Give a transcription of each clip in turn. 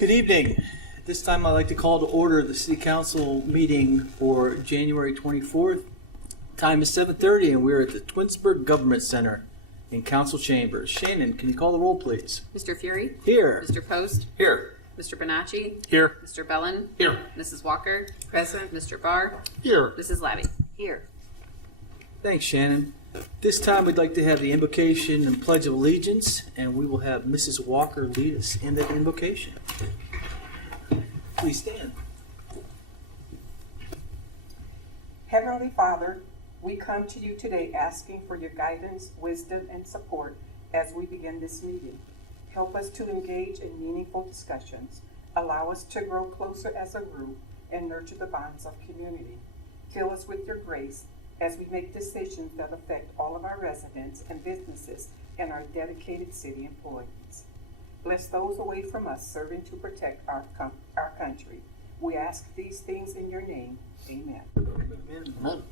Good evening. At this time, I'd like to call to order the City Council meeting for January 24th. Time is 7:30, and we're at the Twinsburg Government Center in Council Chambers. Shannon, can you call the roll, please? Mr. Fury? Here. Mr. Post? Here. Mr. Bonacci? Here. Mr. Bellin? Here. Mrs. Walker? Present. Mr. Barr? Here. Mrs. Labby? Here. Thanks, Shannon. This time, we'd like to have the invocation and pledge of allegiance, and we will have Mrs. Walker lead us in that invocation. Please stand. Heavenly Father, we come to you today asking for your guidance, wisdom, and support as we begin this meeting. Help us to engage in meaningful discussions, allow us to grow closer as a group, and nurture the bonds of community. Fill us with your grace as we make decisions that affect all of our residents and businesses and our dedicated city employees. Bless those away from us serving to protect our country. We ask these things in your name. Amen. Amen.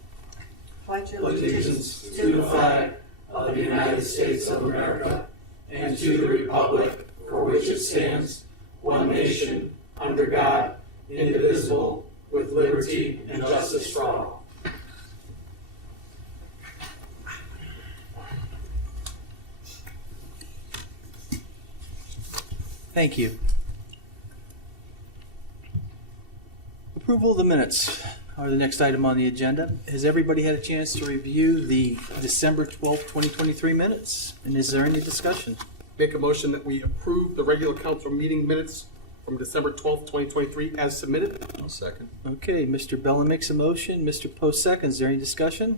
Pledge Allegiance to the flag of the United States of America and to the republic for which it stands, one nation, under God, indivisible, with liberty and justice for all. Thank you. Approval of the minutes are the next item on the agenda. Has everybody had a chance to review the December 12th, 2023 minutes? And is there any discussion? Make a motion that we approve the regular council meeting minutes from December 12th, 2023 as submitted. I'll second. Okay, Mr. Bellin makes a motion. Mr. Post seconds. Is there any discussion?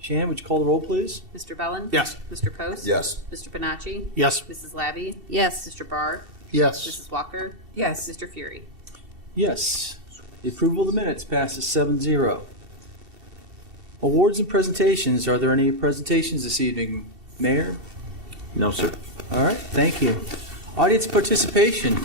Shannon, would you call the roll, please? Mr. Bellin? Yes. Mr. Post? Yes. Mr. Bonacci? Yes. Mrs. Labby? Yes. Mr. Barr? Yes. Mrs. Walker? Yes. Mr. Fury? Yes. The approval of the minutes passes 7-0. Awards and presentations. Are there any presentations this evening, Mayor? No, sir. All right, thank you. Audience participation.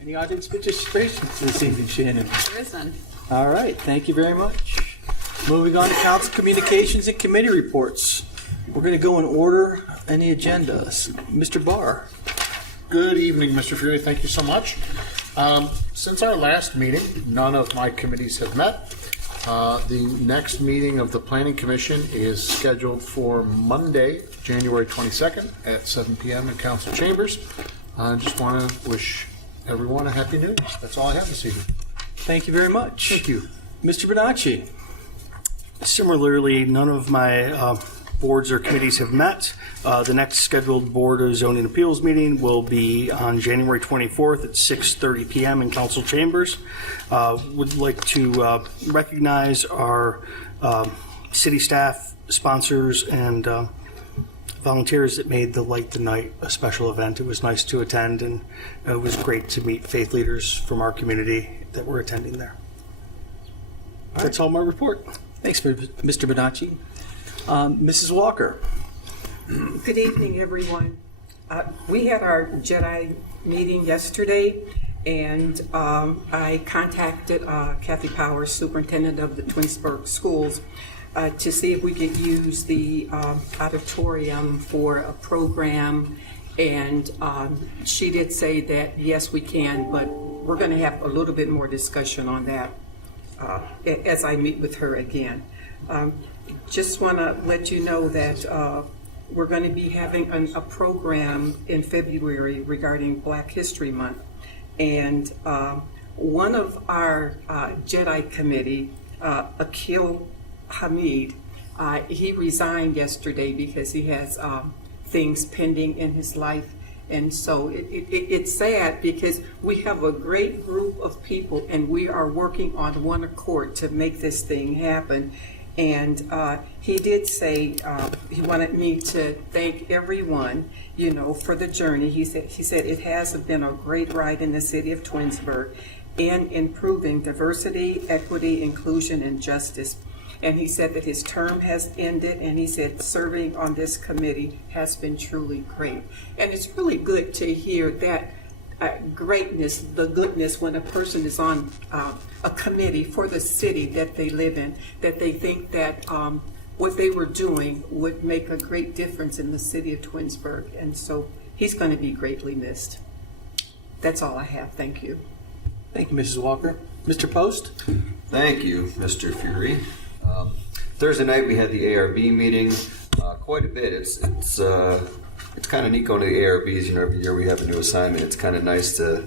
Any audience participation this evening, Shannon? There is none. All right, thank you very much. Moving on to council communications and committee reports. We're going to go in order in the agendas. Mr. Barr. Good evening, Mr. Fury. Thank you so much. Since our last meeting, none of my committees have met. The next meeting of the Planning Commission is scheduled for Monday, January 22nd at 7 p.m. in Council Chambers. I just want to wish everyone a happy New Year. That's all I have this evening. Thank you very much. Thank you. Mr. Bonacci. Similarly, none of my boards or committees have met. The next scheduled Board of Zoning Appeals meeting will be on January 24th at 6:30 p.m. in Council Chambers. Would like to recognize our city staff, sponsors, and volunteers that made the Light the Night a special event. It was nice to attend, and it was great to meet faith leaders from our community that were attending there. That's all my report. Thanks, Mr. Bonacci. Mrs. Walker. Good evening, everyone. We had our Jedi meeting yesterday, and I contacted Kathy Powers, superintendent of the Twinsburg schools, to see if we could use the auditorium for a program. And she did say that, yes, we can, but we're going to have a little bit more discussion on that as I meet with her again. Just want to let you know that we're going to be having a program in February regarding Black History Month. And one of our Jedi committee, Akil Hamid, he resigned yesterday because he has things pending in his life. And so it's sad because we have a great group of people and we are working on one accord to make this thing happen. And he did say he wanted me to thank everyone, for the journey. He said it has been a great ride in the city of Twinsburg in improving diversity, equity, inclusion, and justice. And he said that his term has ended, and he said serving on this committee has been truly great. And it's really good to hear that greatness, the goodness, when a person is on a committee for the city that they live in, that they think that what they were doing would make a great difference in the city of Twinsburg. And so he's going to be greatly missed. That's all I have. Thank you. Thank you, Mrs. Walker. Mr. Post? Thank you, Mr. Fury. Thursday night we had the ARB meeting. Quite a bit. It's kind of neat going to the ARBs. You know, every year we have a new assignment. It's kind of nice to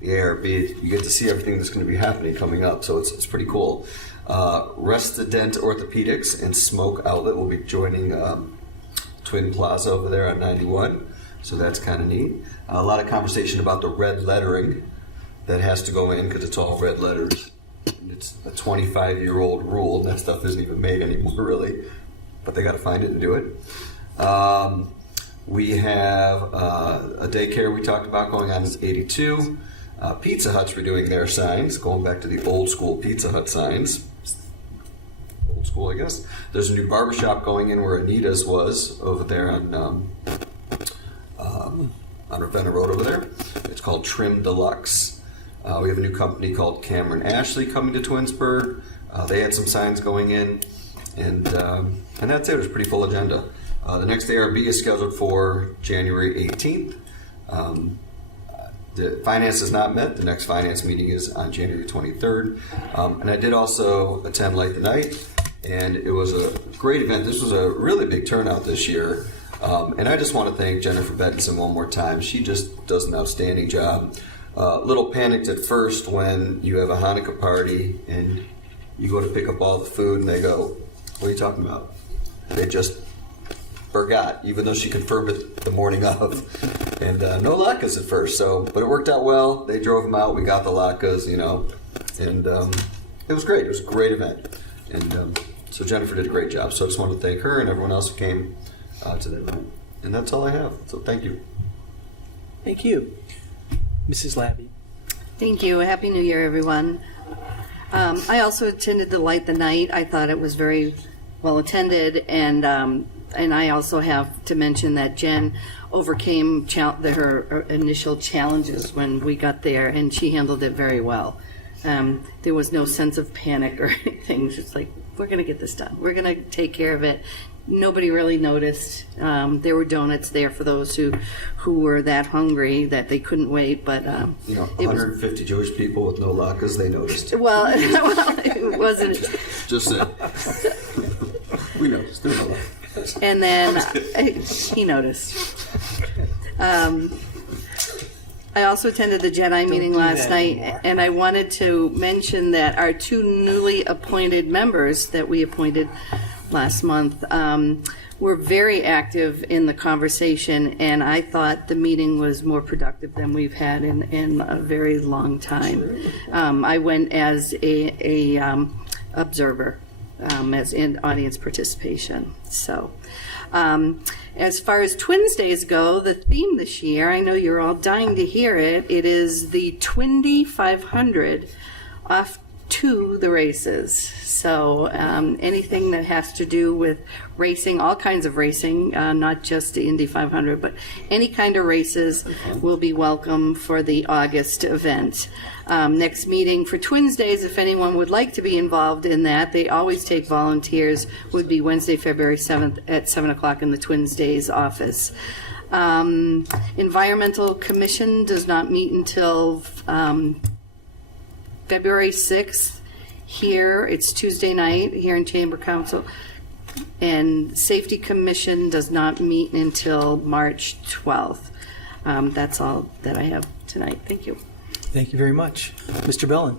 the ARB. You get to see everything that's going to be happening coming up, so it's pretty cool. Resident Orthopedics and Smoke Outlet will be joining Twin Plaza over there on 91, so that's kind of neat. A lot of conversation about the red lettering that has to go in because it's all red letters. It's a 25-year-old rule. That stuff isn't even made anymore, really. But they got to find it and do it. We have a daycare we talked about going on is 82. Pizza Hut's redoing their signs, going back to the old school Pizza Hut signs. Old school, I guess. There's a new barbershop going in where Anita's was over there on Ravenna Road over there. It's called Trim Deluxe. We have a new company called Cameron Ashley coming to Twinsburg. They had some signs going in, and that's it. It was a pretty full agenda. The next ARB is scheduled for January 18th. The finance is not met. The next finance meeting is on January 23rd. And I did also attend Light the Night, and it was a great event. This was a really big turnout this year. And I just want to thank Jennifer Bettinson one more time. She just does an outstanding job. Little panicked at first when you have a Hanukkah party and you go to pick up all the food and they go, "What are you talking about?" They just forgot, even though she confirmed it the morning of. And no latkes at first, but it worked out well. They drove them out. We got the latkes, and it was great. It was a great event. And so Jennifer did a great job. So I just want to thank her and everyone else who came to that event. And that's all I have. So thank you. Thank you. Mrs. Labby? Thank you. Happy New Year, everyone. I also attended the Light the Night. I thought it was very well attended, and I also have to mention that Jen overcame her initial challenges when we got there, and she handled it very well. There was no sense of panic or anything. It's just like, we're going to get this done. We're going to take care of it. Nobody really noticed. There were donuts there for those who were that hungry that they couldn't wait. But 150 Jewish people with no latkes, they noticed. Well, it wasn't. Just saying. We noticed. There's no latkes. And then he noticed. I also attended the Jedi meeting last night, and I wanted to mention that our two newly appointed members that we appointed last month were very active in the conversation, and I thought the meeting was more productive than we've had in a very long time. I went as a observer, as in audience participation. So, as far as Twins Days go, the theme this year, I know you're all dying to hear it, it is the Twindy 500 off to the races. So anything that has to do with racing, all kinds of racing, not just the Indy 500, but any kind of races will be welcome for the August event. Next meeting for Twins Days, if anyone would like to be involved in that, they always take volunteers, would be Wednesday, February 7th at 7 o'clock in the Twins Days office. Environmental Commission does not meet until February 6th here. It's Tuesday night here in Chamber Council. And Safety Commission does not meet until March 12th. That's all that I have tonight. Thank you. Thank you very much. Mr. Bellin?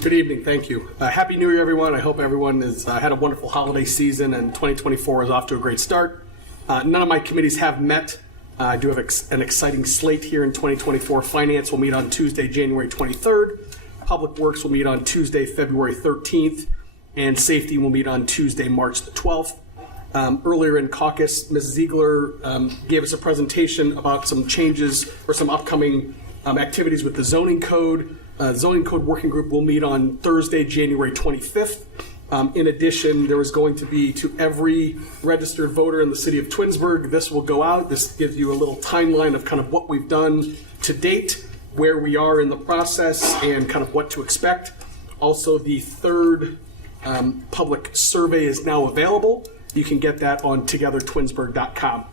Good evening. Thank you. Happy New Year, everyone. I hope everyone has had a wonderful holiday season, and 2024 is off to a great start. None of my committees have met. I do have an exciting slate here in 2024. Finance will meet on Tuesday, January 23rd. Public Works will meet on Tuesday, February 13th, and Safety will meet on Tuesday, March the 12th. Earlier in caucus, Ms. Ziegler gave us a presentation about some changes or some upcoming activities with the zoning code. Zoning code working group will meet on Thursday, January 25th. In addition, there is going to be to every registered voter in the city of Twinsburg. This will go out. This gives you a little timeline of kind of what we've done to date, where we are in the process, and kind of what to expect. Also, the third public survey is now available. You can get that on togethertwinsburg.com.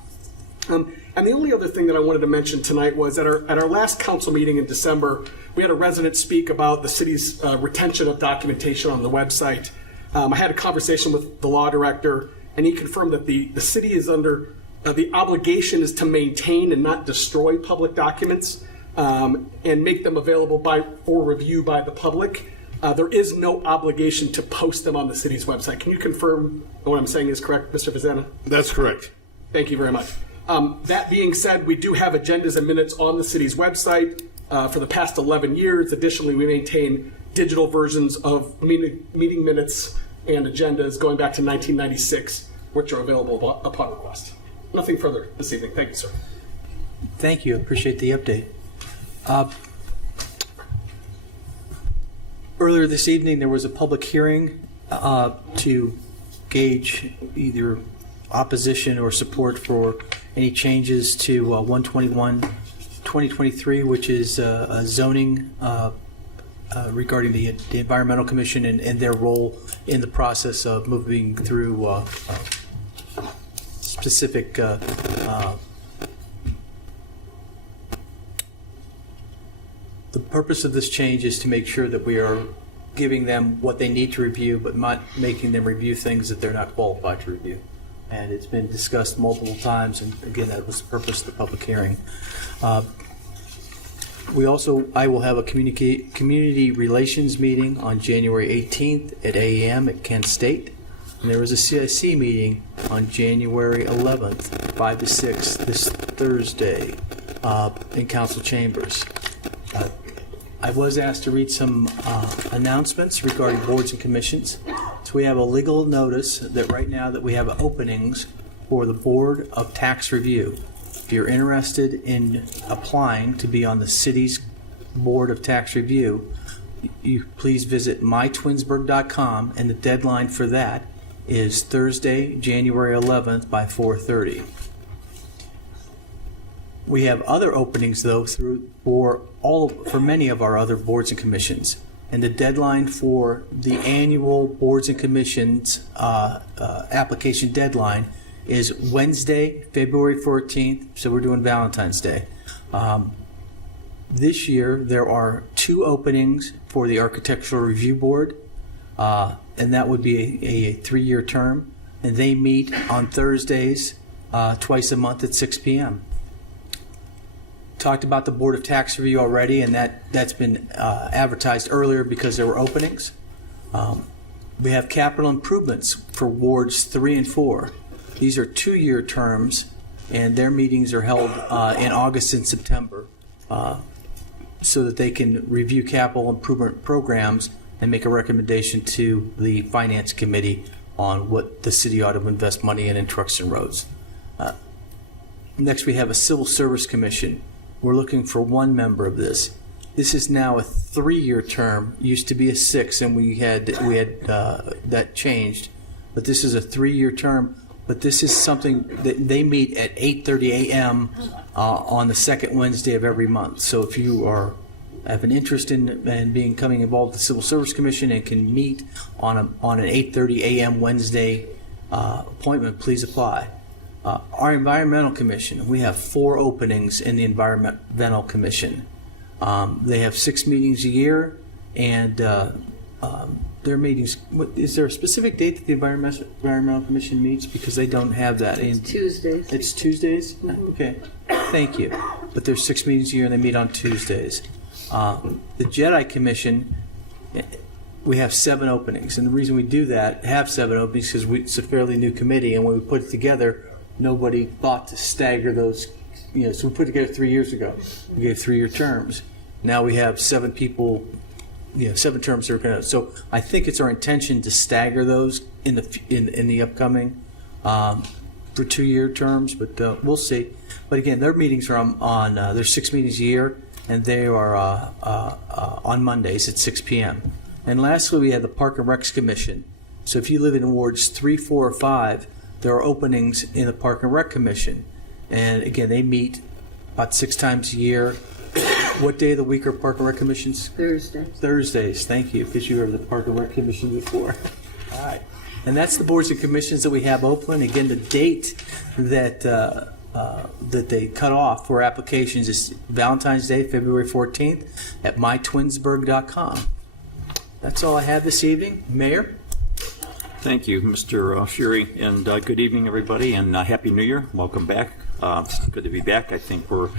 And the only other thing that I wanted to mention tonight was at our last council meeting in December, we had a resident speak about the city's retention of documentation on the website. I had a conversation with the law director, and he confirmed that the city is under the obligation is to maintain and not destroy public documents and make them available for review by the public. There is no obligation to post them on the city's website. Can you confirm what I'm saying is correct, Mr. Vizana? That's correct. Thank you very much. That being said, we do have agendas and minutes on the city's website for the past 11 years. Additionally, we maintain digital versions of meeting minutes and agendas going back to 1996, which are available upon request. Nothing further this evening. Thank you, sir. Thank you. Appreciate the update. Earlier this evening, there was a public hearing to gauge either opposition or support for any changes to 121-2023, which is zoning regarding the Environmental Commission and their role in the process of moving through specific the purpose of this change is to make sure that we are giving them what they need to review, but not making them review things that they're not qualified to review. And it's been discussed multiple times, and again, that was the purpose of the public hearing. I will have a community relations meeting on January 18th at 8 a.m. at Kent State. And there was a CIC meeting on January 11th, 5 to 6, this Thursday, in council chambers. I was asked to read some announcements regarding boards and commissions. So we have a legal notice that right now that we have openings for the Board of Tax Review. If you're interested in applying to be on the city's Board of Tax Review, you please visit mytwinsburg.com, and the deadline for that is Thursday, January 11th by 4:30. We have other openings, though, for many of our other boards and commissions. And the deadline for the annual boards and commissions application deadline is Wednesday, February 14th. So we're doing Valentine's Day. This year, there are 2 openings for the Architectural Review Board, and that would be a 3-year term. And they meet on Thursdays twice a month at 6 p.m. Talked about the Board of Tax Review already, and that's been advertised earlier because there were openings. We have capital improvements for wards 3 and 4. These are 2-year terms, and their meetings are held in August and September so that they can review capital improvement programs and make a recommendation to the Finance Committee on what the city ought to invest money in trucks and roads. Next, we have a Civil Service Commission. We're looking for 1 member of this. This is now a 3-year term. Used to be a 6, and we had that changed. But this is a 3-year term. But this is something that they meet at 8:30 a.m. On the second Wednesday of every month. So if you have an interest in becoming involved with the Civil Service Commission and can meet on an 8:30 a.m. Wednesday appointment, please apply. Our Environmental Commission, we have 4 openings in the Environmental Commission. They have 6 meetings a year, and their meetings, is there a specific date that the Environmental Commission meets? Because they don't have that. Tuesdays. It's Tuesdays? Mm-hmm. Okay, thank you. But there's 6 meetings a year, and they meet on Tuesdays. The Jedi Commission, we have 7 openings, and the reason we do that, have 7 openings, is it's a fairly new committee, and when we put it together, nobody thought to stagger those. So we put it together 3 years ago. We gave 3-year terms. Now we have 7 people, 7 terms that are going to. So I think it's our intention to stagger those in the upcoming for 2-year terms, but we'll see. But again, their meetings are on there's 6 meetings a year, and they are on Mondays at 6 p.m. And lastly, we have the Park and Recs Commission. So if you live in wards 3, 4, or 5, there are openings in the Park and Rec Commission. And again, they meet about 6 times a year. What day of the week are Park and Rec Commissions? Thursdays, thank you, because you were the Park and Rec Commission before. All right. And that's the boards and commissions that we have open. Again, the date that that they cut off for applications is Valentine's Day, February 14th, at mytwinsburg.com. That's all I have this evening. Mayor? Thank you, Mr. Fury, and good evening, everybody, and Happy New Year. Welcome back. It's good to be back. I think we're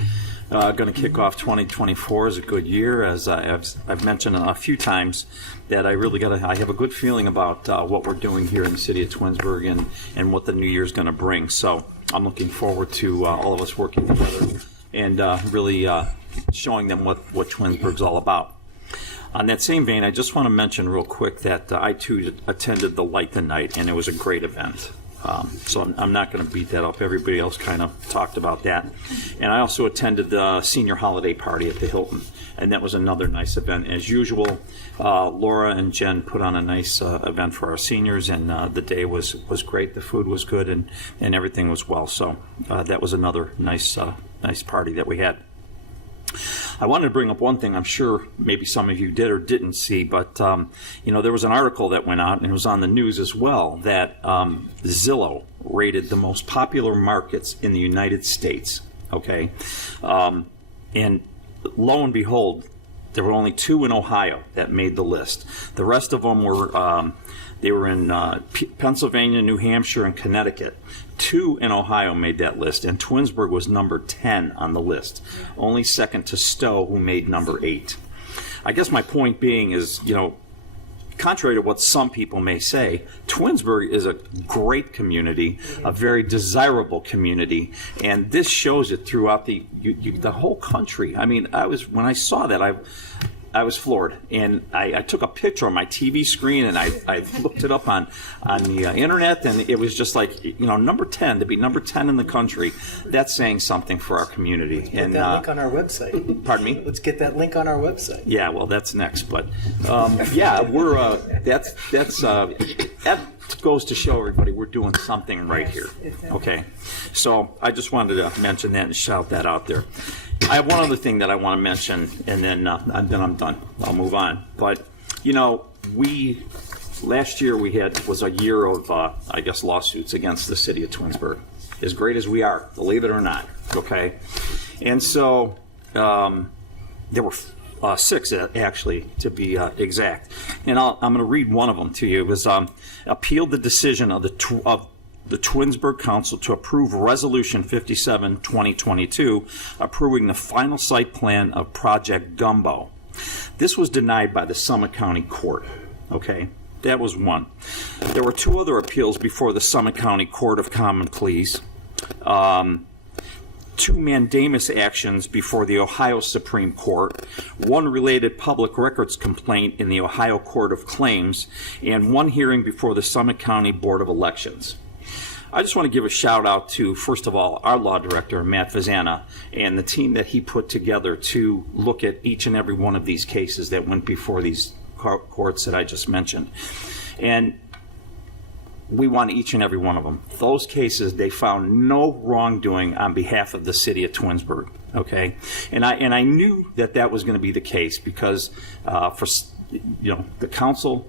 going to kick off 2024 as a good year. As I've mentioned a few times, that I have a good feeling about what we're doing here in the city of Twinsburg and what the new year is going to bring. So I'm looking forward to all of us working together and really showing them what Twinsburg's all about. On that same vein, I just want to mention real quick that I too attended the Light the Night, and it was a great event. So I'm not going to beat that up. Everybody else kind of talked about that. And I also attended the senior holiday party at the Hilton, and that was another nice event. As usual, Laura and Jen put on a nice event for our seniors, and the day was great. The food was good, and everything was well. So that was another nice party that we had. I wanted to bring up one thing I'm sure maybe some of you did or didn't see, but there was an article that went out, and it was on the news as well, that Zillow rated the most popular markets in the United States. Okay, and lo and behold, there were only 2 in Ohio that made the list. The rest of them were they were in Pennsylvania, New Hampshire, and Connecticut. 2 in Ohio made that list, and Twinsburg was number 10 on the list, only second to Stowe, who made number 8. I guess my point being is, contrary to what some people may say, Twinsburg is a great community, a very desirable community, and this shows it throughout the whole country. I mean, when I saw that, I was floored, and I took a picture on my TV screen, and I looked it up on the internet, and it was just like, number 10, to be number 10 in the country, that's saying something for our community. Let's get that link on our website. Pardon me? Let's get that link on our website. Yeah, well, that's next, but we're that goes to show everybody we're doing something right here. Okay, so I just wanted to mention that and shout that out there. I have one other thing that I want to mention, and then I'm done. I'll move on. But last year was a year of lawsuits against the city of Twinsburg. As great as we are, believe it or not. Okay, and so there were 6 actually, to be exact. And I'm going to read one of them to you. It was appealed the decision of the Twinsburg Council to approve Resolution 57-2022, approving the final site plan of Project Gumbo. This was denied by the Summit County Court. Okay, that was one. There were 2 other appeals before the Summit County Court of Common Pleas. 2 mandamus actions before the Ohio Supreme Court, 1 related public records complaint in the Ohio Court of Claims, and 1 hearing before the Summit County Board of Elections. I just want to give a shout out to, first of all, our law director, Matt Vazana, and the team that he put together to look at each and every one of these cases that went before these courts that I just mentioned. And we won each and every one of them. Those cases, they found no wrongdoing on behalf of the city of Twinsburg. Okay, and I knew that was going to be the case because the council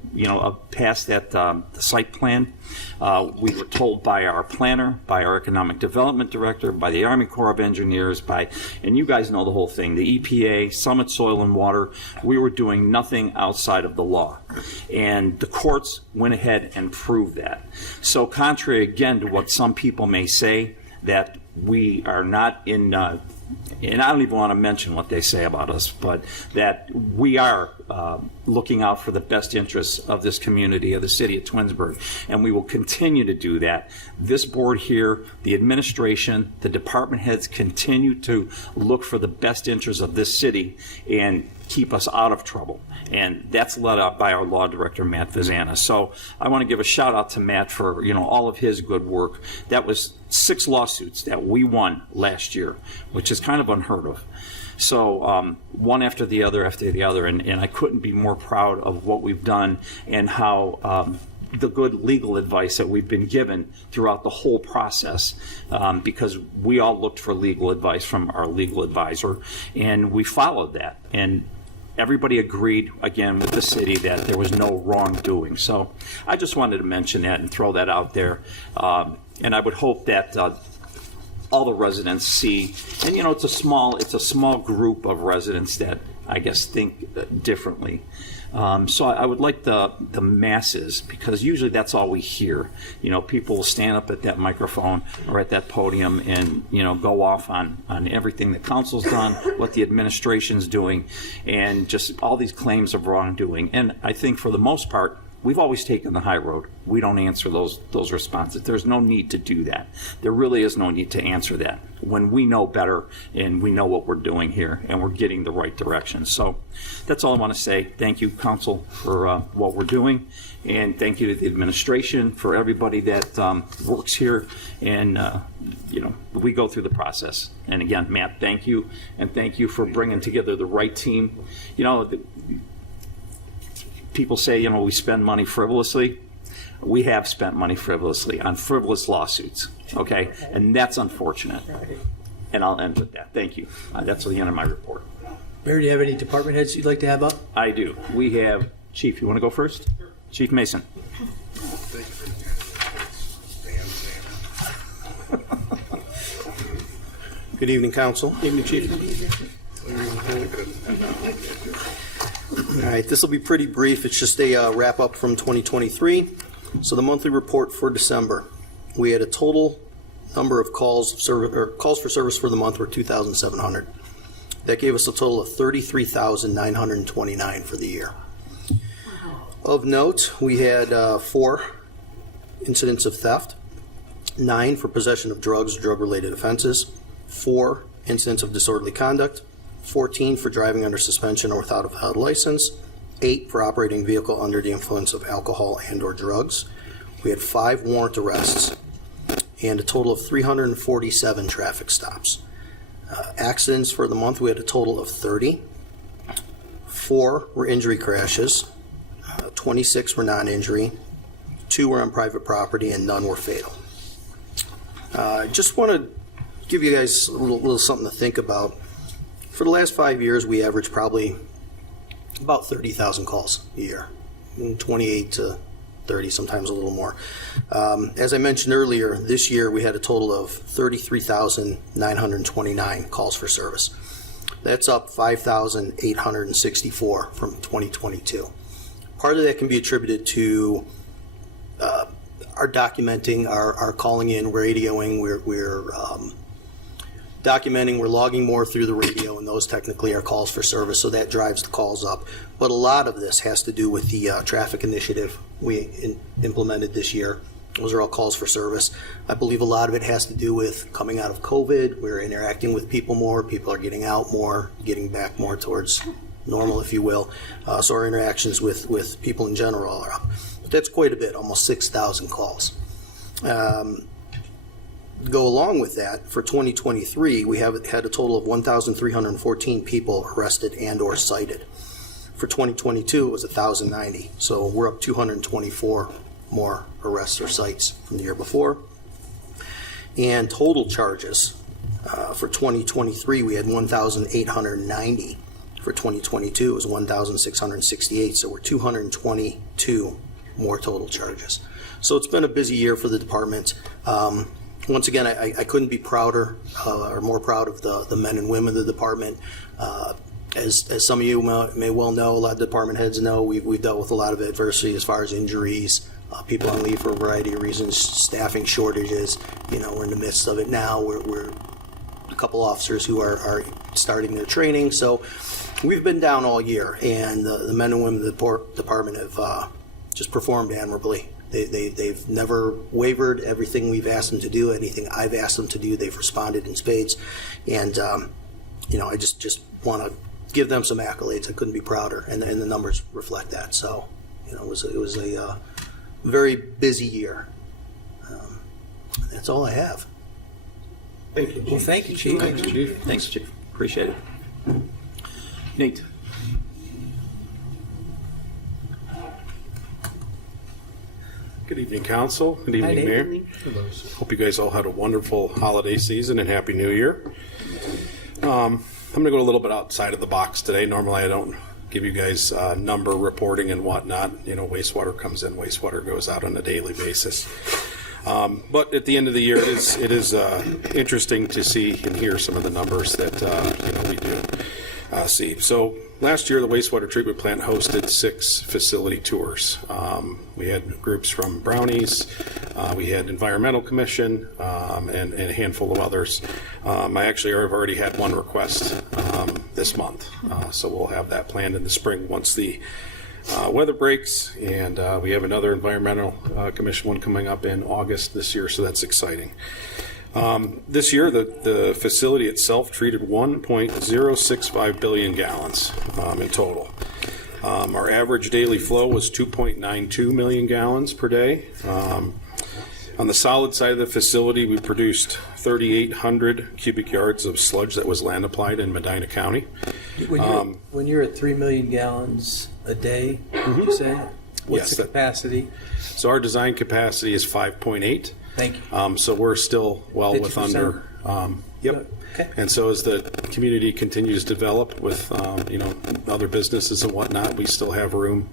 passed that the site plan. We were told by our planner, by our economic development director, by the Army Corps of Engineers, and you guys know the whole thing, the EPA, Summit Soil and Water. We were doing nothing outside of the law, and the courts went ahead and proved that. So contrary again to what some people may say, that we are not in and I don't even want to mention what they say about us, but that we are looking out for the best interests of this community, of the city of Twinsburg, and we will continue to do that. This board here, the administration, the department heads continue to look for the best interests of this city and keep us out of trouble. And that's led up by our law director, Matt Vazana. So I want to give a shout out to Matt for all of his good work. That was 6 lawsuits that we won last year, which is kind of unheard of. So one after the other, and I couldn't be more proud of what we've done and how the good legal advice that we've been given throughout the whole process, because we all looked for legal advice from our legal advisor, and we followed that. And everybody agreed, again, with the city that there was no wrongdoing. So I just wanted to mention that and throw that out there. And I would hope that all the residents see. And, you know, it's a small group of residents that I guess think differently. So I would like the masses, because usually that's all we hear. You know, people will stand up at that microphone or at that podium and, you know, go off on everything the council's done, what the administration's doing, and just all these claims of wrongdoing. And I think for the most part, we've always taken the high road. We don't answer those responses. There's no need to do that. There really is no need to answer that when we know better and we know what we're doing here and we're getting the right direction. So that's all I want to say. Thank you, Council, for what we're doing, and thank you to the administration, for everybody that works here, and you know, we go through the process. And again, Matt, thank you, and thank you for bringing together the right team. You know, people say, you know, we spend money frivolously. We have spent money frivolously on frivolous lawsuits, okay? And that's unfortunate. And I'll end with that. Thank you. That's the end of my report. Barry, do you have any department heads you'd like to have up? I do. We have, Chief, you want to go first? Sure. Chief Mason. Good evening, Council. Evening, Chief. All right, this will be pretty brief. It's just a wrap up from 2023. So the monthly report for December, we had a total number of calls for service for the month were 2,700. That gave us a total of 33,929 for the year. Of note, we had 4 incidents of theft, 9 for possession of drugs or drug-related offenses, 4 incidents of disorderly conduct, 14 for driving under suspension or without a valid license, 8 for operating vehicle under the influence of alcohol and or drugs. We had 5 warrant arrests and a total of 347 traffic stops. Accidents for the month, we had a total of 30. 4 were injury crashes, 26 were non-injury, 2 were on private property, and none were fatal. I just want to give you guys a little something to think about. For the last 5 years, we averaged probably about 30,000 calls a year, 28 to 30, sometimes a little more. As I mentioned earlier, this year we had a total of 33,929 calls for service. That's up 5,864 from 2022. Part of that can be attributed to our documenting, our calling in, radioing. We're documenting, we're logging more through the radio, and those technically are calls for service, so that drives the calls up. But a lot of this has to do with the traffic initiative we implemented this year. Those are all calls for service. I believe a lot of it has to do with coming out of COVID. We're interacting with people more. People are getting out more, getting back more towards normal, if you will. So our interactions with people in general are up. But that's quite a bit, almost 6,000 calls. Go along with that, for 2023, we have had a total of 1,314 people arrested and or cited. For 2022, it was 1,090. So we're up 224 more arrests or cites from the year before. And total charges, for 2023, we had 1,890. For 2022, it was 1,668. So we're 222 more total charges. So it's been a busy year for the department. Once again, I couldn't be prouder or more proud of the men and women of the department. As some of you may well know, a lot of department heads know, we've dealt with a lot of adversity as far as injuries, people on leave for a variety of reasons, staffing shortages. You know, we're in the midst of it now. We're a couple officers who are starting their training. So we've been down all year, and the men and women of the department have just performed admirably. They've never wavered. Everything we've asked them to do, anything I've asked them to do, they've responded in spades. And, you know, I just want to give them some accolades. I couldn't be prouder, and the numbers reflect that. So, you know, it was a very busy year. That's all I have. Thank you. Well, thank you, Chief. Thanks, Chief. Thanks, Chief. Appreciate it. Nate. Good evening, Council. Good evening, Nate. Mayor. Hope you guys all had a wonderful holiday season and Happy New Year. I'm going to go a little bit outside of the box today. Normally I don't give you guys number reporting and whatnot. You know, wastewater comes in, wastewater goes out on a daily basis. But at the end of the year, it is interesting to see and hear some of the numbers that we do see. So last year, the wastewater treatment plant hosted 6 facility tours. We had groups from Brownies, we had Environmental Commission, and a handful of others. I actually have already had one request this month, so we'll have that planned in the spring once the weather breaks, and we have another Environmental Commission one coming up in August this year, so that's exciting. This year, the facility itself treated 1.065 billion gallons in total. Our average daily flow was 2.92 million gallons per day. On the solid side of the facility, we produced 3,800 cubic yards of sludge that was land applied in Medina County. When you're at 3 million gallons a day, would you say? What's Yes, the capacity? So our design capacity is 5.8. Thank you. So we're still well 50%? with under. Yep. Okay. And so as the community continues to develop with other businesses and whatnot, we still have room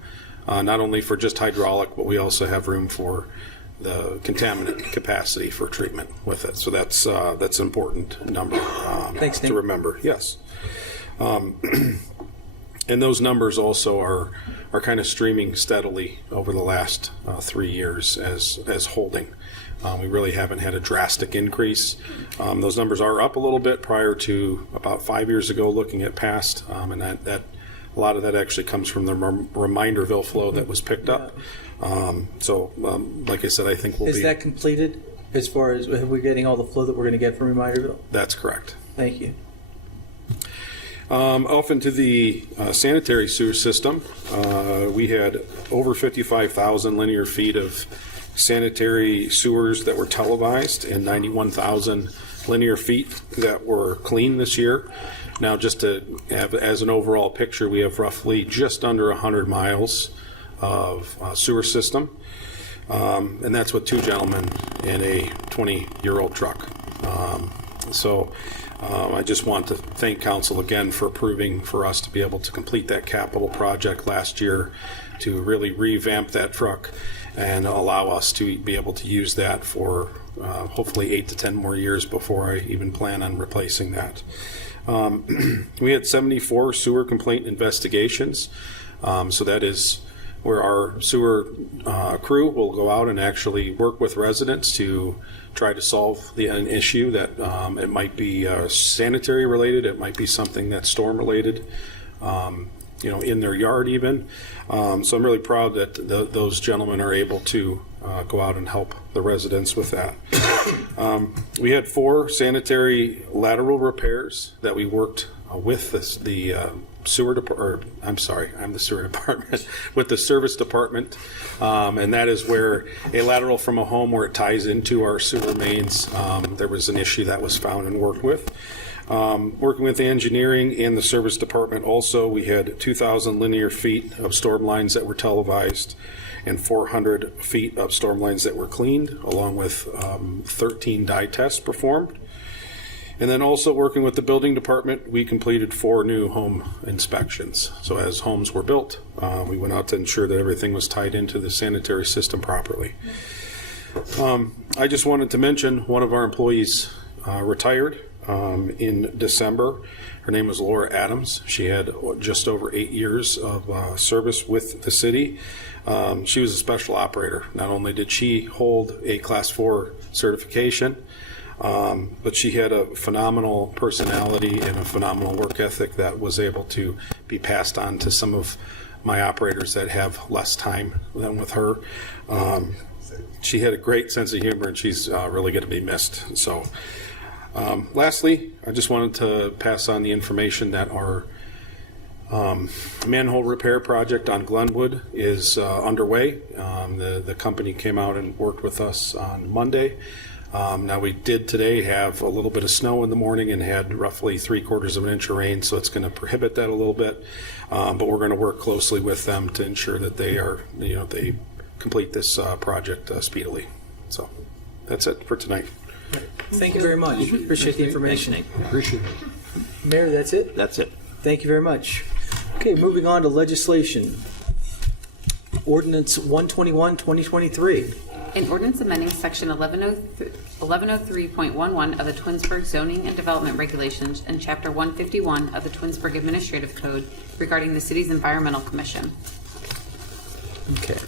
not only for just hydraulic, but we also have room for the contaminant capacity for treatment with it. So that's an important number Thanks, Nick. to remember. Yes. And those numbers also are kind of streaming steadily over the last 3 years as holding. We really haven't had a drastic increase. Those numbers are up a little bit prior to about 5 years ago, looking at past, and that a lot of that actually comes from the Reminderville flow that was picked up. Like I said, I think we'll Is that completed as far as we're getting all the flow that we're going to get from Reminderville? That's correct. Thank you. Off into the sanitary sewer system, we had over 55,000 linear feet of sanitary sewers that were televised and 91,000 linear feet that were cleaned this year. Now, just to have as an overall picture, we have roughly just under 100 miles of sewer system, and that's with 2 gentlemen in a 20-year-old truck. I just want to thank council again for approving for us to be able to complete that capital project last year to really revamp that truck and allow us to be able to use that for hopefully 8 to 10 more years before I even plan on replacing that. We had 74 sewer complaint investigations, so that is where our sewer crew will go out and actually work with residents to try to solve an issue that it might be sanitary related, it might be something that's storm related, in their yard even. So I'm really proud that those gentlemen are able to go out and help the residents with that. We had 4 sanitary lateral repairs that we worked with the sewer department, I'm sorry, I'm the sewer department, with the service department, and that is where a lateral from a home where it ties into our sewer mains, there was an issue that was found and worked with. Working with the engineering and the service department also, we had 2,000 linear feet of storm lines that were televised and 400 feet of storm lines that were cleaned, along with 13 dye tests performed. And then also working with the building department, we completed 4 new home inspections. So as homes were built, we went out to ensure that everything was tied into the sanitary system properly. I just wanted to mention one of our employees retired in December. Her name was Laura Adams. She had just over 8 years of service with the city. She was a special operator. Not only did she hold a Class 4 certification, but she had a phenomenal personality and a phenomenal work ethic that was able to be passed on to some of my operators that have less time than with her. She had a great sense of humor, and she's really going to be missed. So, lastly, I just wanted to pass on the information that our manhole repair project on Glenwood is underway. The company came out and worked with us on Monday. Now we did today have a little bit of snow in the morning and had roughly 3/4 of an inch of rain, so it's going to prohibit that a little bit. But we're going to work closely with them to ensure that they complete this project speedily. So that's it for tonight. Thank you very much. Appreciate the information. Appreciate it. Mayor, that's it? That's it. Thank you very much. Okay, moving on to legislation. Ordinance 121, 2023. An ordinance amending section 1103.11 of the Twinsburg Zoning and Development Regulations and chapter 151 of the Twinsburg Administrative Code regarding the city's environmental commission. Okay.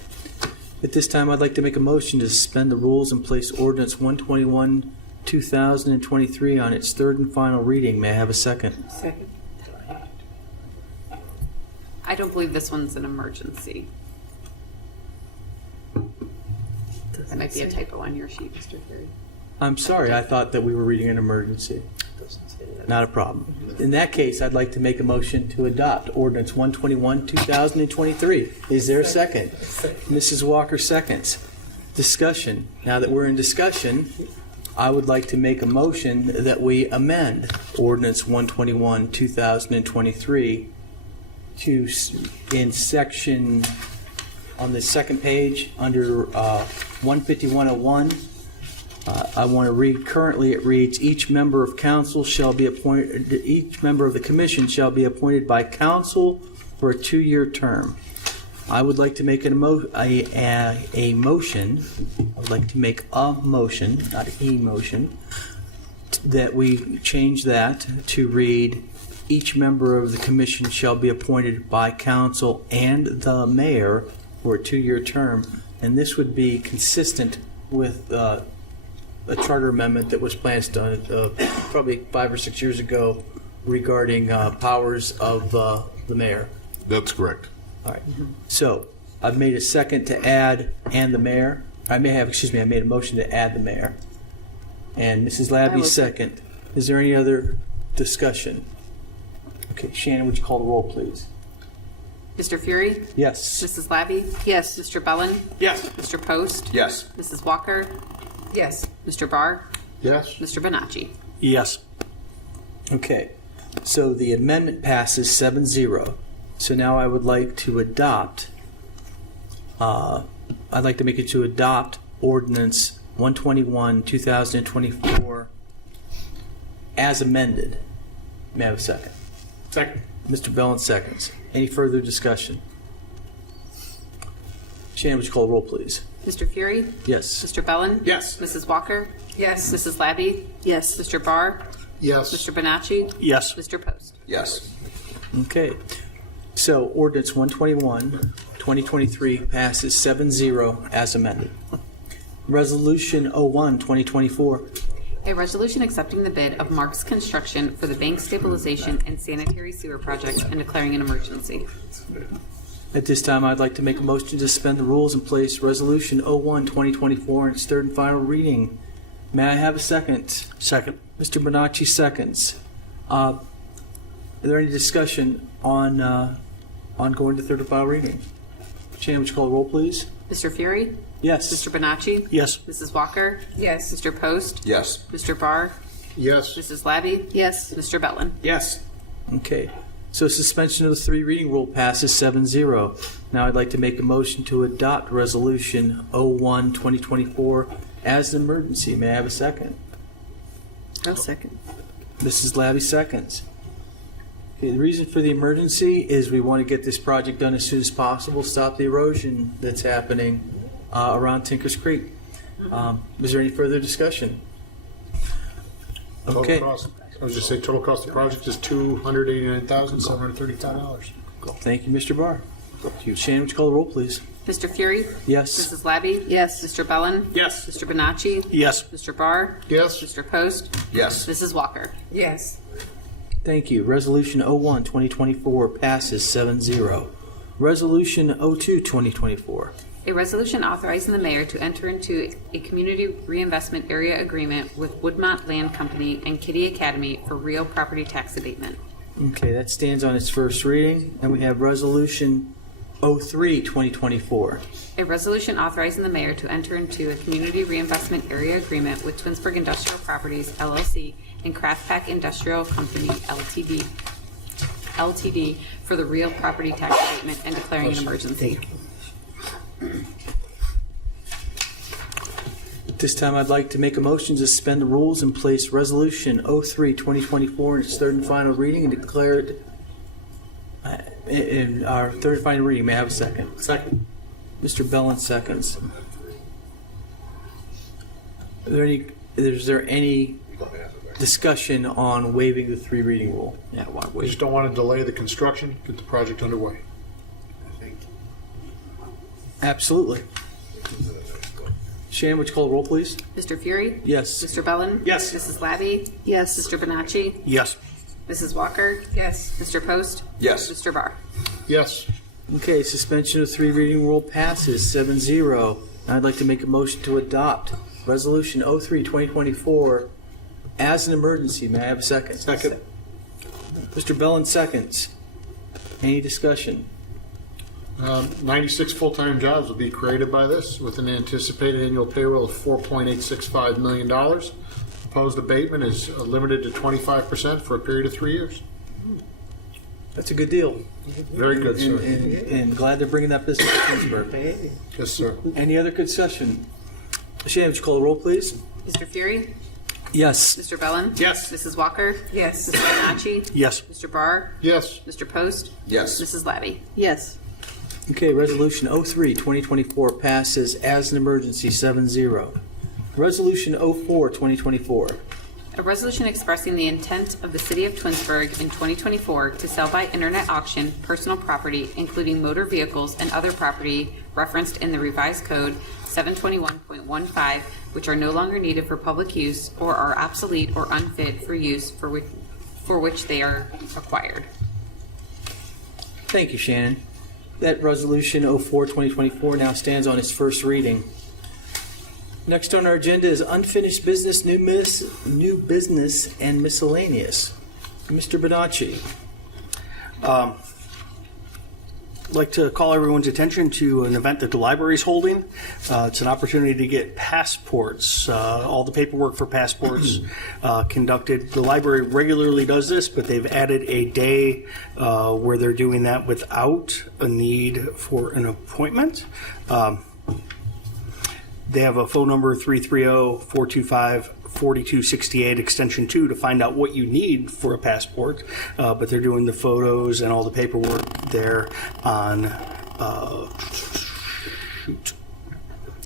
At this time, I'd like to make a motion to suspend the rules and place ordinance 121, 2023 on its third and final reading. May I have a second? Second. I don't believe this one's an emergency. That might be a typo on your sheet, Mr. Ferry. I'm sorry, I thought that we were reading an emergency. Not a problem. In that case, I'd like to make a motion to adopt ordinance 121, 2023. Is there a second? Mrs. Walker seconds. Discussion. Now that we're in discussion, I would like to make a motion that we amend ordinance 121, 2023 to, in section, on the second page, under 15101, I want to read, currently it reads, each member of council shall be appointed, each member of the commission shall be appointed by council for a 2-year term. I would like to make a motion, I would like to make a motion, not a motion, that we change that to read, each member of the commission shall be appointed by council and the mayor for a 2-year term. And this would be consistent with a charter amendment that was passed probably 5 or 6 years ago regarding powers of the mayor. That's correct. All right. So I've made a second to add and the mayor. I made a motion to add the mayor. And Mrs. Labby second. Is there any other discussion? Okay, Shannon, would you call the roll, please? Mr. Fury? Yes. Mrs. Labby? Yes. Mr. Bellin? Yes. Mr. Post? Yes. Mrs. Walker? Yes. Mr. Barr? Yes. Mr. Bonacci? Yes. Okay. So the amendment passes 7-0. So now I would like to adopt, I'd like to make it to adopt ordinance 121, 2024 as amended. May I have a second? Second. Mr. Bellin seconds. Any further discussion? Shannon, would you call the roll, please? Mr. Fury? Yes. Mr. Bellin? Yes. Mrs. Walker? Yes. Mrs. Labby? Yes. Mr. Barr? Yes. Mr. Bonacci? Yes. Mr. Post? Yes. Okay. So ordinance 121, 2023 passes 7-0 as amended. Resolution 01, 2024. A resolution accepting the bid of Marks Construction for the bank stabilization and sanitary sewer project and declaring an emergency. At this time, I'd like to make a motion to suspend the rules and place Resolution 01, 2024 in its third and final reading. May I have a second? Second. Mr. Bonacci seconds. Is there any discussion on going to third and final reading? Shannon, would you call the roll, please? Mr. Fury? Yes. Mr. Bonacci? Yes. Mrs. Walker? Yes. Mr. Post? Yes. Mr. Barr? Yes. Mrs. Labby? Yes. Mr. Bellin? Yes. Okay. So suspension of the 3-reading rule passes 7-0. Now I'd like to make a motion to adopt Resolution 01, 2024 as an emergency. May I have a second? I'll second. Mrs. Labby seconds. Okay, the reason for the emergency is we want to get this project done as soon as possible, stop the erosion that's happening around Tinkers Creek. Is there any further discussion? Total Okay. cost, I was just saying, total cost of the project is $289,735. Thank you, Mr. Barr. Shannon, would you call the roll, please? Mr. Fury? Yes. Mrs. Labby? Yes. Mr. Bellin? Yes. Mr. Bonacci? Yes. Mr. Barr? Yes. Mr. Post? Yes. Mrs. Walker? Yes. Thank you. Resolution 01, 2024 passes 7-0. Resolution 02, 2024. A resolution authorizing the mayor to enter into a community reinvestment area agreement with Woodmont Land Company and Kitty Academy for real property tax abatement. Okay, that stands on its first reading. And we have Resolution 03, 2024. A resolution authorizing the mayor to enter into a community reinvestment area agreement with Twinsburg Industrial Properties, LLC, and Craftpack Industrial Company, LTD, for the real property tax abatement and declaring an emergency. At this time, I'd like to make a motion to suspend the rules and place Resolution 03, 2024 in its third and final reading and declare it in our third and final reading. May I have a second? Second. Mr. Bellin seconds. Is there any discussion on waiving the 3 reading rule? Yeah, why We wait? just don't want to delay the construction, get the project underway. Absolutely. Shannon, would you call the roll, please? Mr. Fury? Yes. Mr. Bellin? Yes. Mrs. Labby? Yes. Mr. Bonacci? Yes. Mrs. Walker? Yes. Mr. Post? Yes. Mr. Barr? Yes. Okay, suspension of 3 reading rule passes 7-0. I'd like to make a motion to adopt Resolution 03-2024 as an emergency. May I have a second? Second. Mr. Bellin seconds. Any discussion? 96 full-time jobs will be created by this with an anticipated annual payroll of $4.865 million. Proposed abatement is limited to 25% for a period of 3 years. That's a good deal. Very good, sir. And glad they're bringing that business to Twinsburg. Yes, sir. Any other discussion? Shannon, would you call the roll, please? Mr. Fury? Yes. Mr. Bellin? Yes. Mrs. Walker? Yes. Mr. Bonacci? Yes. Mr. Barr? Yes. Mr. Post? Yes. Mrs. Labby? Yes. Okay, Resolution 03-2024 passes as an emergency 7-0. Resolution 04-2024. A resolution expressing the intent of the City of Twinsburg in 2024 to sell by internet auction personal property, including motor vehicles and other property referenced in the revised code 721.15, which are no longer needed for public use or are obsolete or unfit for use for which they are acquired. Thank you, Shannon. That Resolution 04-2024 now stands on its first reading. Next on our agenda is unfinished business, new business, and miscellaneous. Mr. Bonacci. I'd like to call everyone's attention to an event that the library is holding. It's an opportunity to get passports, all the paperwork for passports conducted. The library regularly does this, but they've added a day where they're doing that without a need for an appointment. They have a phone number, 330-425-4268, extension 2, to find out what you need for a passport. But they're doing the photos and all the paperwork there on,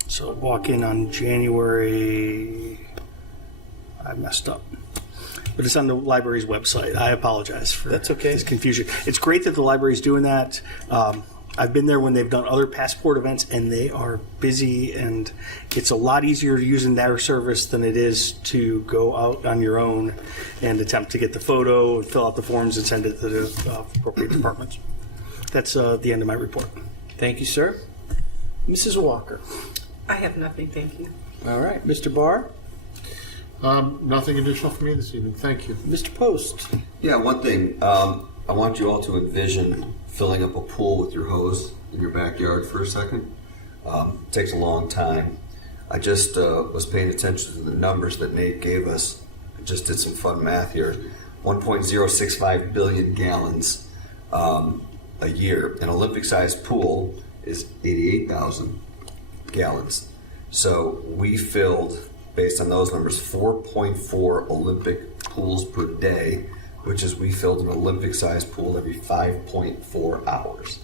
So walk in on January, I messed up. But it's on the library's website. I apologize for That's okay. this confusion. It's great that the library's doing that. I've been there when they've done other passport events, and they are busy, and it's a lot easier using their service than it is to go out on your own and attempt to get the photo, fill out the forms, and send it to the appropriate departments. That's the end of my report. Thank you, sir. Mrs. Walker. I have nothing, thank you. All right. Mr. Barr. Nothing additional for me this evening. Thank you. Mr. Post. Yeah, one thing. I want you all to envision filling up a pool with your hose in your backyard for a second. Takes a long time. I just was paying attention to the numbers that Nate gave us. I just did some fun math here. 1.065 billion gallons a year. An Olympic-sized pool is 88,000 gallons. So we filled, based on those numbers, 4.4 Olympic pools per day, which is we filled an Olympic-sized pool every 5.4 hours.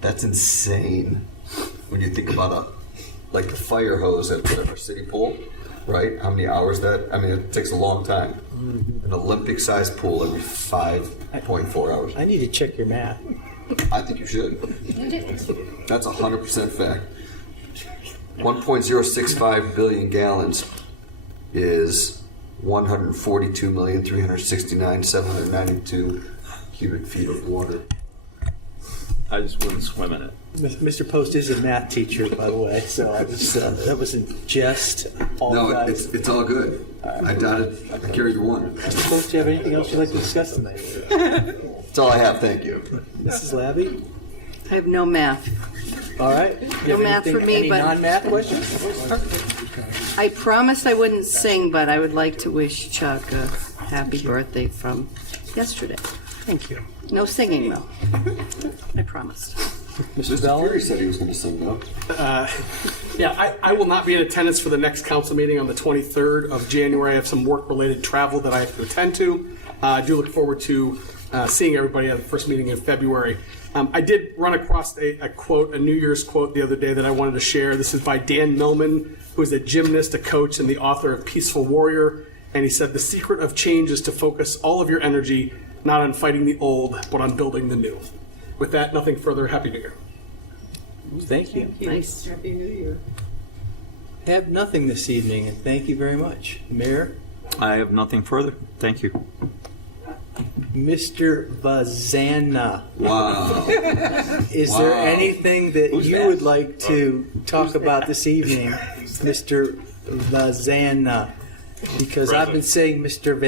That's insane when you think about like the fire hose at whatever city pool, right? How many hours that? I mean, it takes a long time. An Olympic-sized pool every 5.4 hours. I need to check your math. I think you should. That's 100% fact. 1.065 billion gallons is 142,369,792 cubic feet of water. I just wouldn't swim in it. Mr. Post is a math teacher, by the way, so I was, that was in jest. No, it's all good. I dotted, I carried the one. Mr. Post, do you have anything else you'd like to discuss tonight? That's all I have, thank you. Mrs. Labby? I have no math. All right. You No have math anything- for me, any but- non-math questions? I promised I wouldn't sing, but I would like to wish Chuck a happy birthday from yesterday. Thank you. No singing, though. I promised. Mr. Fury said he was going to sing though. Yeah, I will not be in attendance for the next council meeting on the 23rd of January. I have some work-related travel that I have to attend to. I do look forward to seeing everybody at the first meeting in February. I did run across a quote, a New Year's quote the other day that I wanted to share. This is by Dan Millman, who is a gymnast, a coach, and the author of Peaceful Warrior. And he said, "The secret of change is to focus all of your energy not on fighting the old, but on building the new." With that, nothing further. Happy New Year. Thank you. Nice. Happy New Year. I have nothing this evening, and thank you very much. Mayor, I have nothing further. Thank you. Mr. Vazana, Wow. is Wow. there anything that Who's you that? would like to talk about this evening, Mr. Vazana? Because I've been saying Mr.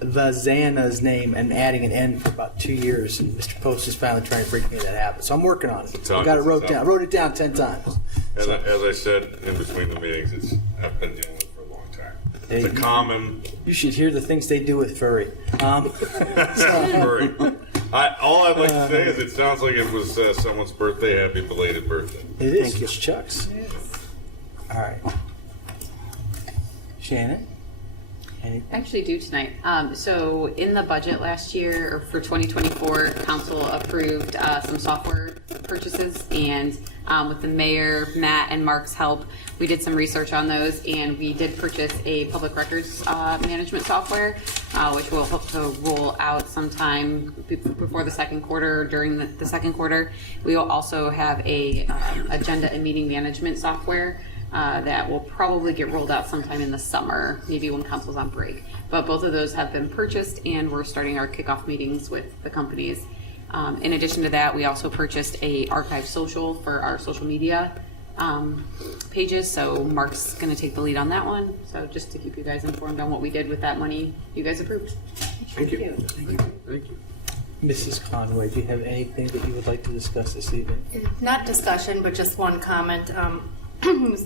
Vazana's name and adding an N for about 2 years, and Mr. Post is finally trying to break me of that habit. So I'm working on it. I got it wrote down. I wrote it down 10 times. As I said in between the meetings, I've been dealing with it for a long time. It's a common. You should hear the things they do with furry. Sorry. All I'd like to say is it sounds like it was someone's birthday. Happy belated birthday. It is. It's Chuck's. All right. Shannon? I actually do tonight. So in the budget last year, or for 2024, council approved some software purchases, and with the mayor, Matt, and Mark's help, we did some research on those, and we did purchase a public records management software, which we'll hope to roll out sometime before the second quarter, or during the second quarter. We will also have a agenda and meeting management software that will probably get rolled out sometime in the summer, maybe when council's on break. But both of those have been purchased, and we're starting our kickoff meetings with the companies. In addition to that, we also purchased a archive social for our social media pages. So Mark's going to take the lead on that one. So just to keep you guys informed on what we did with that money you guys approved. Thank you. Thank you. Thank you. Mrs. Conway, do you have anything that you would like to discuss this evening? Not discussion, but just one comment.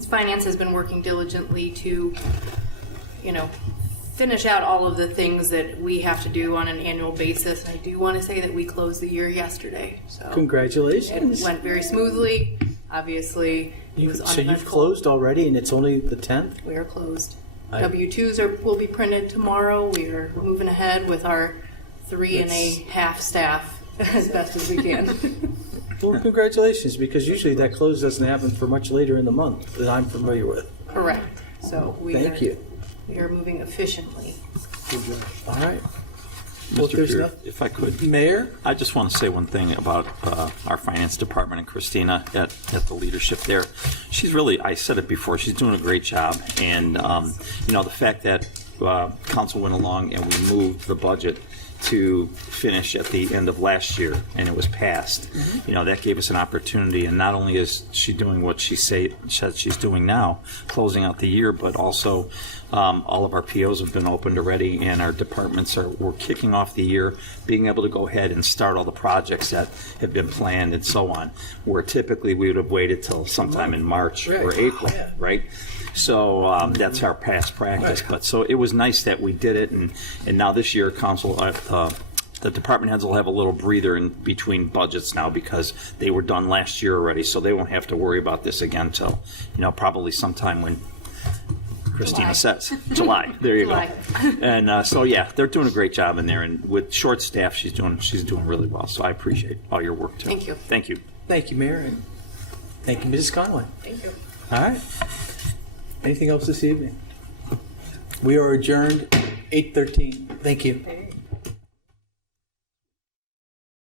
Finance has been working diligently to, finish out all of the things that we have to do on an annual basis. I do want to say that we closed the year yesterday. So Congratulations. it went very smoothly. Obviously, it was So you've uneventful. closed already, and it's only the 10th? We are closed. I- W-2s will be printed tomorrow. We are moving ahead with our 3.5 staff as best as we can. Well, congratulations, because usually that close doesn't happen for much later in the month that I'm familiar with. Correct. So Thank you. We are moving efficiently. All right. Well, Mr. there's Fuhrer, nothing- if I could. Mayor? I just want to say one thing about our finance department and Christina at the leadership there. She's really, I said it before, she's doing a great job. And, the fact that council went along and we moved the budget to finish at the end of last year, and it was passed. That gave us an opportunity, and not only is she doing what she said she's doing now, closing out the year, but also all of our POs have been opened already, and our departments we're kicking off the year, being able to go ahead and start all the projects that have been planned and so on, where typically we would have waited till sometime in March or April, right? So that's our past practice. But so it was nice that we did it, and now this year, council, the department heads will have a little breather in between budgets now because they were done last year already, so they won't have to worry about this again till probably sometime when Christina says July. There you go. And so they're doing a great job in there, and with short staff, she's doing really well. So I appreciate all your work too. Thank you. Thank you. Thank you, Mayor, and thank you, Mrs. Conway. Thank you. All right. Anything else this evening? We are adjourned 8:13. Thank you.